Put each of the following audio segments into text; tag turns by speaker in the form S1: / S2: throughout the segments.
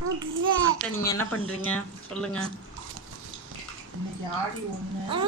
S1: அத்தை நீங்கள் என்ன பண்ணுறீங்க சொல்லுங்க.
S2: இன்னைக்கு ஆடி 1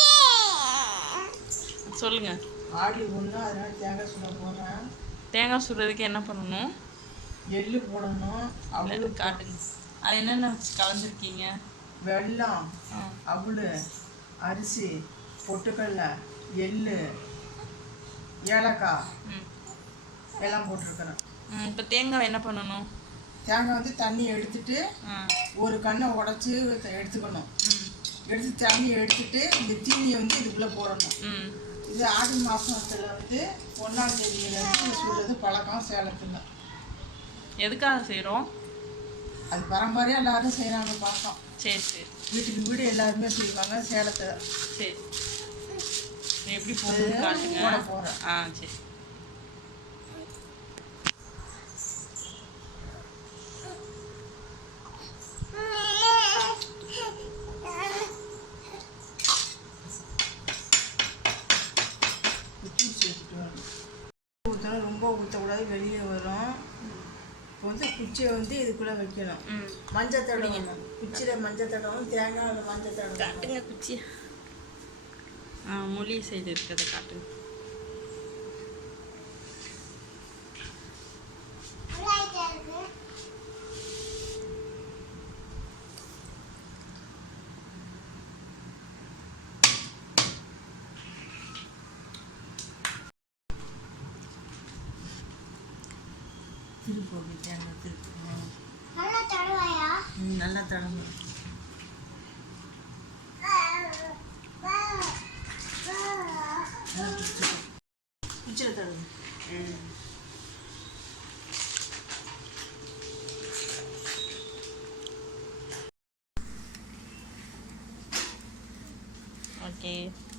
S1: சொல்லுங்க.
S2: ஆடி 1 அதனால தேங்காய் சுட போடுறேன்.
S1: தேங்காய் சுடுறதுக்கு என்ன பண்ணணும்?
S2: எள்ளு போடணும். அவளு
S1: காட்டுங்க. அது என்னென்ன கலந்துருக்கீங்க?
S2: வெல்லம், அவள், அரிசி, பொட்டுக்கடலை, எள்ளு, ஏலக்காய் எல்லாம் போட்டிருக்கிறேன்.
S1: இப்போ தேங்காய் என்ன பண்ணணும்?
S2: தேங்காய் வந்து தண்ணி எடுத்துட்டு ஒரு கண்ணை உடச்சி எடுத்துக்கணும். எடுத்து தண்ணி எடுத்துட்டு இந்த தீனியை வந்து இதுக்குள்ளே போடணும். இது ஆடி மாதத்தில் வந்து 1ஆம் தேதியிலேருந்து சுடுறது பழக்கம் சேலத்தில்.
S1: எதுக்காக செய்கிறோம்?
S2: அது பரம்பரையாக எல்லாரும் செய்கிறாங்க பழக்கம்.
S1: சரி சரி.
S2: வீட்டுக்கு வீடு எல்லாருமே செய்வாங்க சேலத்தில்.
S1: சரி, எப்படி போடுறது காட்டுங்க.
S2: போட போகிறேன்.
S1: சரி.
S2: ஊற்றணும், ரொம்ப ஊற்றக்கூடாது, வெளியே வரும். இப்போ வந்து குச்சியை வந்து இதுக்குள்ளே வைக்கணும். மஞ்சள் தடவணும், குச்சியில் மஞ்சள் தடவணும், தேங்காயில் மஞ்சள் தடவணும்.
S1: காட்டுங்க குச்சி. மொழி சைடு இருக்கிறத காட்டுங்க.
S2: திருப்பி தேங்காய் திருப்பி
S3: நல்லா தடவாயா?
S2: நல்லா தடவை. குச்சியில் தடவை.
S1: ஓகே.